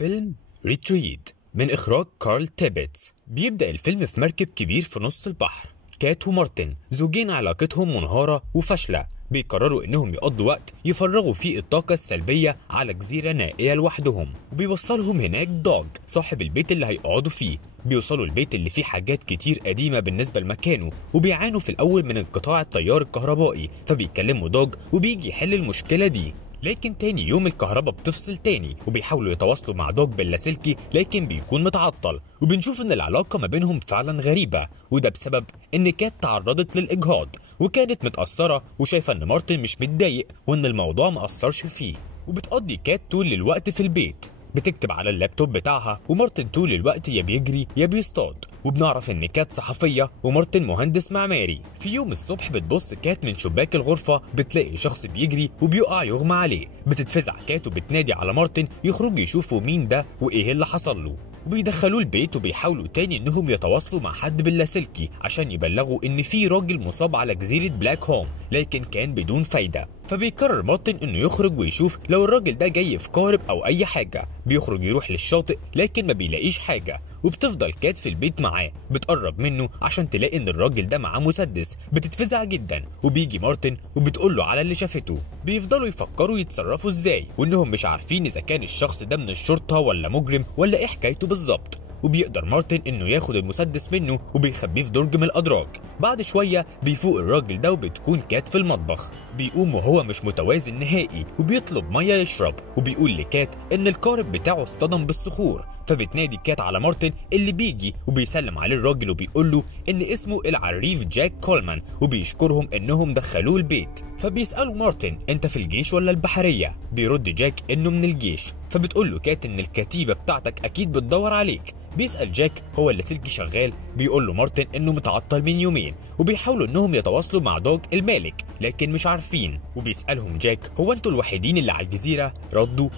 فيلم ريتريت من إخراج كارل تيبتس. بيبدأ الفيلم في مركب كبير في نص البحر. كات ومارتن زوجين علاقتهم منهارة وفاشلة، بيقرروا إنهم يقضوا وقت يفرغوا فيه الطاقة السلبية على جزيرة نائية لوحدهم، وبيوصلهم هناك دوغ صاحب البيت اللي هيقعدوا فيه. بيوصلوا البيت اللي فيه حاجات كتير قديمة بالنسبة لمكانه، وبيعانوا في الأول من انقطاع التيار الكهربائي، فبيكلموا دوغ وبيجي يحل المشكلة دي. لكن تاني يوم الكهرباء بتفصل تاني، وبيحاولوا يتواصلوا مع دوغ باللاسلكي لكن بيكون متعطل، وبنشوف ان العلاقة ما بينهم فعلا غريبة، وده بسبب ان كات تعرضت للإجهاض وكانت متأثرة وشايفة ان مارتن مش متضايق وان الموضوع مأثرش فيه. وبتقضي كات طول الوقت في البيت بتكتب على اللابتوب بتاعها، ومارتن طول الوقت يا بيجري يا بيصطاد. وبنعرف ان كات صحفية ومارتن مهندس معماري. في يوم الصبح بتبص كات من شباك الغرفة، بتلاقي شخص بيجري وبيقع يغمى عليه. بتتفزع كات وبتنادي على مارتن يخرجوا يشوفوا مين ده وايه اللي حصل له، وبيدخلوه البيت وبيحاولوا تاني انهم يتواصلوا مع حد باللاسلكي عشان يبلغوا ان في راجل مصاب على جزيرة بلاك هوم، لكن كان بدون فايدة. فبيقرر مارتن انه يخرج ويشوف لو الراجل ده جاي في قارب او اي حاجة. بيخرج يروح للشاطئ لكن ما بيلاقيش حاجة، وبتفضل كات في البيت معاه. بتقرب منه عشان تلاقي ان الراجل ده معاه مسدس. بتتفزع جدا وبيجي مارتن وبتقول له على اللي شافته. بيفضلوا يفكروا يتصرفوا ازاي، وانهم مش عارفين اذا كان الشخص ده من الشرطة ولا مجرم ولا ايه حكايته بالظبط. وبيقدر مارتن انه ياخد المسدس منه وبيخبيه في درج من الادراج. بعد شويه بيفوق الراجل ده وبتكون كات في المطبخ. بيقوم وهو مش متوازن نهائي وبيطلب ميه يشرب، وبيقول لكات ان القارب بتاعه اصطدم بالصخور. فبتنادي كات على مارتن اللي بيجي وبيسلم عليه الراجل وبيقول له ان اسمه العريف جاك كولمان، وبيشكرهم انهم دخلوه البيت. فبيسالوا مارتن انت في الجيش ولا البحريه؟ بيرد جاك انه من الجيش. فبتقول له كات ان الكتيبه بتاعتك اكيد بتدور عليك. بيسال جاك هو اللاسلكي شغال؟ بيقول له مارتن انه متعطل من يومين، وبيحاولوا انهم يتواصلوا مع دوغ المالك لكن مش عارفين. وبيسالهم جاك هو انتوا الوحيدين اللي على الجزيره؟ ردوا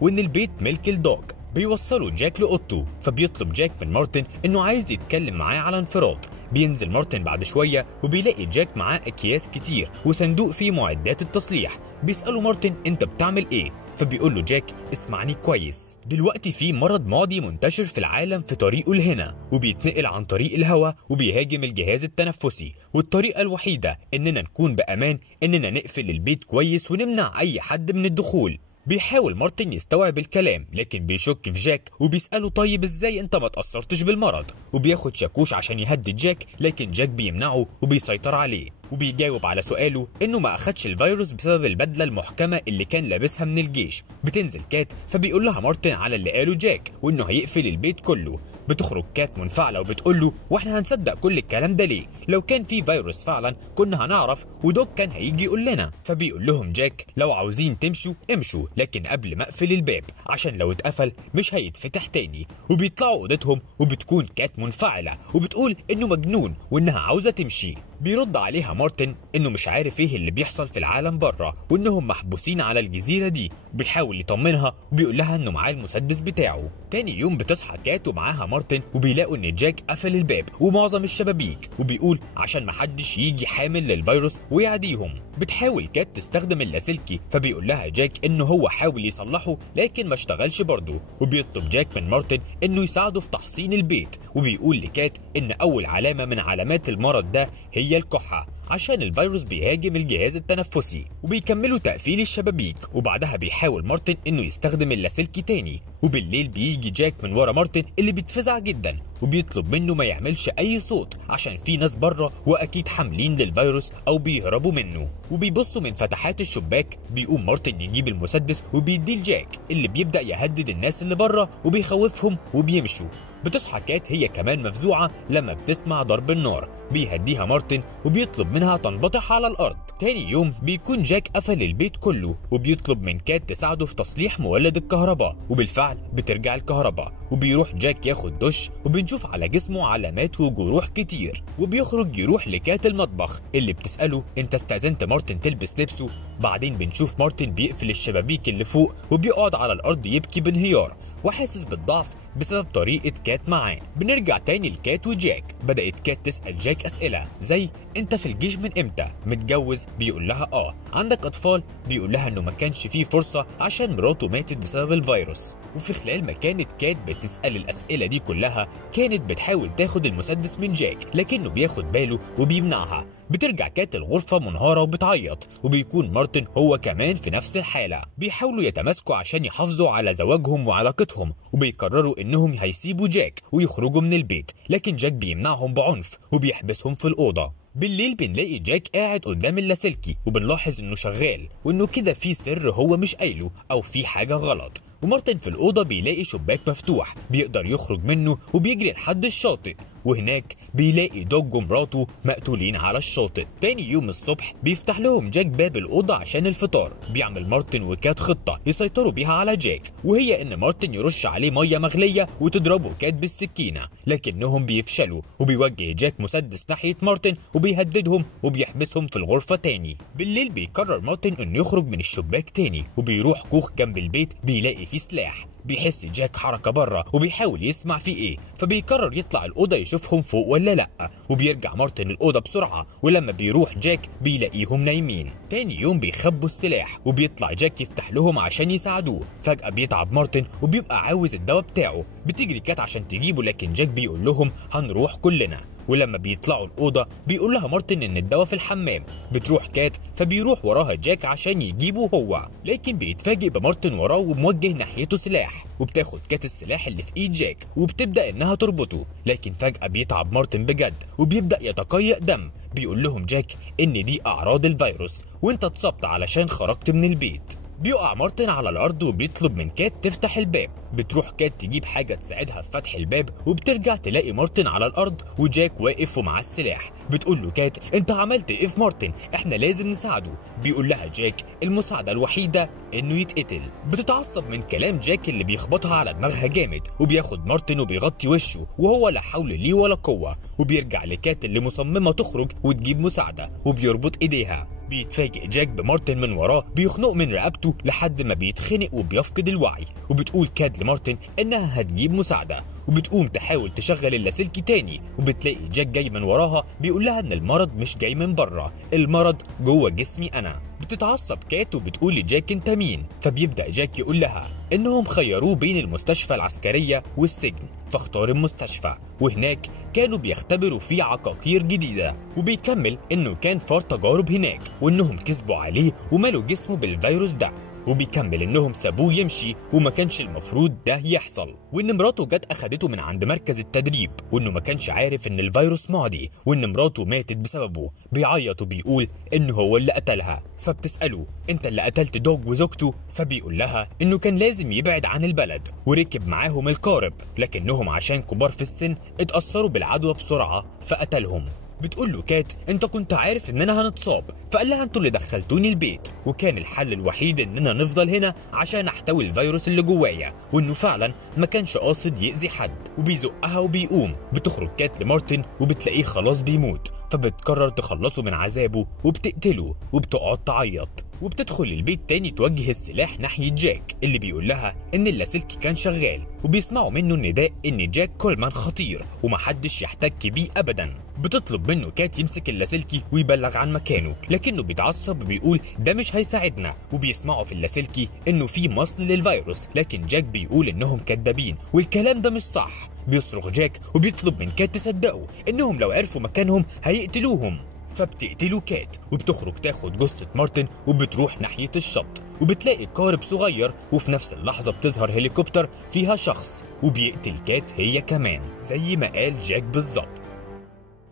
وان البيت ملك الدوغ. بيوصلوا جاك لأوضته، فبيطلب جاك من مارتن انه عايز يتكلم معاه على انفراد. بينزل مارتن بعد شويه وبيلاقي جاك معاه اكياس كتير وصندوق فيه معدات التصليح. بيسأله مارتن انت بتعمل ايه؟ فبيقول له جاك اسمعني كويس، دلوقتي في مرض معدي منتشر في العالم في طريقه لهنا، وبيتنقل عن طريق الهواء وبيهاجم الجهاز التنفسي، والطريقه الوحيده اننا نكون بامان اننا نقفل البيت كويس ونمنع اي حد من الدخول. بيحاول مارتن يستوعب الكلام لكن بيشك في جاك وبيسأله طيب ازاي انت ما تأثرتش بالمرض؟ وبياخد شاكوش عشان يهدد جاك لكن جاك بيمنعه وبيسيطر عليه. وبيجاوب على سؤاله انه ما اخدش الفيروس بسبب البدله المحكمه اللي كان لابسها من الجيش. بتنزل كات فبيقول لها مارتن على اللي قاله جاك وانه هيقفل البيت كله. بتخرج كات منفعله وبتقول له واحنا هنصدق كل الكلام ده ليه؟ لو كان في فيروس فعلا كنا هنعرف ودوك كان هيجي يقول لنا. فبيقول لهم جاك لو عاوزين تمشوا امشوا، لكن قبل ما اقفل الباب عشان لو اتقفل مش هيتفتح تاني. وبيطلعوا اوضتهم وبتكون كات منفعله وبتقول انه مجنون وانها عاوزه تمشي. بيرد عليها مارتن انه مش عارف ايه اللي بيحصل في العالم بره وانهم محبوسين على الجزيره دي. بيحاول يطمنها وبيقول لها انه معاه المسدس بتاعه. تاني يوم بتصحى كات ومعاها مارتن وبيلاقوا ان جاك قفل الباب ومعظم الشبابيك، وبيقول عشان محدش يجي حامل للفيروس ويعديهم. بتحاول كات تستخدم اللاسلكي فبيقول لها جاك انه هو حاول يصلحه لكن ما اشتغلش برضه. وبيطلب جاك من مارتن انه يساعده في تحصين البيت، وبيقول لكات ان اول علامه من علامات المرض ده هي الكحه عشان الفيروس بيهاجم الجهاز التنفسي. وبيكملوا تقفيل الشبابيك، وبعدها بيحاول مارتن انه يستخدم اللاسلكي تاني. وبالليل بيجي جاك من ورا مارتن اللي بيتفزع جدا وبيطلب منه ما يعملش اي صوت عشان في ناس بره واكيد حاملين للفيروس او بيهربوا منه. وبيبصوا من فتحات الشباك. بيقوم مارتن يجيب المسدس وبيديه لجاك اللي بيبدأ يهدد الناس اللي بره وبيخوفهم وبيمشوا. بتصحى كات هي كمان مفزوعة لما بتسمع ضرب النار. بيهديها مارتن وبيطلب منها تنبطح على الأرض. تاني يوم بيكون جاك قفل البيت كله وبيطلب من كات تساعده في تصليح مولد الكهرباء، وبالفعل بترجع الكهرباء. وبيروح جاك ياخد دش وبنشوف على جسمه علامات وجروح كتير. وبيخرج يروح لكات المطبخ اللي بتسأله انت استأذنت مارتن تلبس لبسه؟ بعدين بنشوف مارتن بيقفل الشبابيك اللي فوق وبيقعد على الأرض يبكي بانهيار وحاسس بالضعف بسبب طريقة كات معاه. بنرجع تاني لكات وجاك. بدأت كات تسأل جاك أسئلة زي انت في الجيش من امتى؟ متجوز؟ بيقول لها عندك اطفال؟ بيقول لها انه ما كانش فيه فرصة عشان مراته ماتت بسبب الفيروس. وفي خلال ما كانت كات بتسأل الأسئلة دي كلها كانت بتحاول تاخد المسدس من جاك لكنه بياخد باله وبيمنعها. بترجع كات الغرفة منهارة وبتعيط، وبيكون مارتن هو كمان في نفس الحالة. بيحاولوا يتماسكوا عشان يحافظوا على زواجهم وعلاقتهم، وبيقرروا انهم هيسيبوا جاك ويخرجوا من البيت، لكن جاك بيمنعهم بعنف وبيحبسهم في الأوضة. بالليل بنلاقي جاك قاعد قدام اللاسلكي وبنلاحظ انه شغال وانه كده في سر هو مش قايله او في حاجة غلط. ومارتن في الأوضة بيلاقي شباك مفتوح بيقدر يخرج منه وبيجري لحد الشاطئ، وهناك بيلاقي دوج ومراته مقتولين على الشاطئ. تاني يوم الصبح بيفتح لهم جاك باب الأوضة عشان الفطار. بيعمل مارتن وكات خطة يسيطروا بيها على جاك، وهي ان مارتن يرش عليه مية مغلية وتضربه كات بالسكينة، لكنهم بيفشلوا وبيوجه جاك مسدس ناحية مارتن وبيهددهم وبيحبسهم في الغرفة تاني. بالليل بيقرر مارتن انه يخرج من الشباك تاني وبيروح كوخ جنب البيت بيلاقي فيه سلاح. بيحس جاك حركة بره وبيحاول يسمع فيه ايه، فبيقرر يطلع الأوضة يشوفهم فوق ولا لأ. وبيرجع مارتن الأوضة بسرعة، ولما بيروح جاك بيلاقيهم نايمين. تاني يوم بيخبوا السلاح وبيطلع جاك يفتح لهم عشان يساعدوه. فجأة بيتعب مارتن وبيبقى عاوز الدواء بتاعه. بتجري كات عشان تجيبه لكن جاك بيقول لهم هنروح كلنا. ولما بيطلعوا الأوضة بيقول لها مارتن إن الدواء في الحمام. بتروح كات فبيروح وراها جاك عشان يجيبه هو، لكن بيتفاجئ بمارتن وراه وموجه ناحيته سلاح. وبتاخد كات السلاح اللي في إيد جاك وبتبدأ إنها تربطه، لكن فجأة بيتعب مارتن بجد وبيبدأ يتقيأ دم. بيقول لهم جاك إن دي أعراض الفيروس وإنت اتصبت علشان خرجت من البيت. بيقع مارتن على الأرض وبيطلب من كات تفتح الباب. بتروح كات تجيب حاجة تساعدها في فتح الباب وبترجع تلاقي مارتن على الأرض وجاك واقف ومعاه السلاح. بتقول له كات انت عملت ايه في مارتن؟ احنا لازم نساعده. بيقول لها جاك المساعدة الوحيدة انه يتقتل. بتتعصب من كلام جاك اللي بيخبطها على دماغها جامد، وبياخد مارتن وبيغطي وشه وهو لا حول ليه ولا قوة. وبيرجع لكات اللي مصممة تخرج وتجيب مساعدة وبيربط ايديها. بيتفاجئ جاك بمارتن من وراه بيخنق من رقبته لحد ما بيتخنق وبيفقد الوعي. وبتقول كات لمارتن انها هتجيب مساعدة، وبتقوم تحاول تشغل اللاسلكي تاني. وبتلاقي جاك جاي من وراها بيقول لها ان المرض مش جاي من بره، المرض جوه جسمي انا. بتتعصب كات وبتقول لجاك انت مين؟ فبيبدأ جاك يقول لها انهم خيروه بين المستشفى العسكرية والسجن، فاختار المستشفى، وهناك كانوا بيختبروا فيه عقاقير جديدة. وبيكمل انه كان فار تجارب هناك وانهم كسبوا عليه ومالوا جسمه بالفيروس ده. وبيكمل انهم سابوه يمشي وما كانش المفروض ده يحصل، وان مراته جت اخدته من عند مركز التدريب، وانه ما كانش عارف ان الفيروس معدي وان مراته ماتت بسببه. بيعيط وبيقول انه هو اللي قتلها. فبتسأله انت اللي قتلت دوج وزوجته؟ فبيقول لها انه كان لازم يبعد عن البلد وركب معاهم القارب، لكنهم عشان كبار في السن اتأثروا بالعدوى بسرعة فقتلهم. بتقول له كات انت كنت عارف اننا هنتصاب، فقال لها انتوا اللي دخلتوني البيت، وكان الحل الوحيد اننا نفضل هنا عشان احتوي الفيروس اللي جوايا، وانه فعلا ما كانش قاصد يأذي حد. وبيزقها وبيقوم. بتخرج كات لمارتن وبتلاقيه خلاص بيموت، فبتقرر تخلصه من عذابه وبتقتله وبتقعد تعيط. وبتدخل البيت تاني توجه السلاح ناحية جاك اللي بيقول لها ان اللاسلكي كان شغال، وبيسمعوا منه النداء ان جاك كولمان خطير ومحدش يحتك بيه ابدا. بتطلب منه كات يمسك اللاسلكي ويبلغ عن مكانه، لكنه بيتعصب وبيقول ده مش هيساعدنا. وبيسمعوا في اللاسلكي انه في مصل للفيروس، لكن جاك بيقول انهم كدابين والكلام ده مش صح. بيصرخ جاك وبيطلب من كات تصدقوا انهم لو عرفوا مكانهم هيقتلوهم. فبتقتله كات وبتخرج تاخد جثة مارتن وبتروح ناحية الشط، وبتلاقي قارب صغير، وفي نفس اللحظة بتظهر هليكوبتر فيها شخص وبيقتل كات هي كمان زي ما قال جاك بالظبط.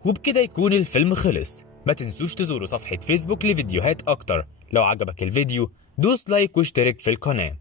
وبكده يكون الفيلم خلص. ما تنسوش تزوروا صفحة فيسبوك لفيديوهات أكتر. لو عجبك الفيديو دوس لايك واشترك في القناة.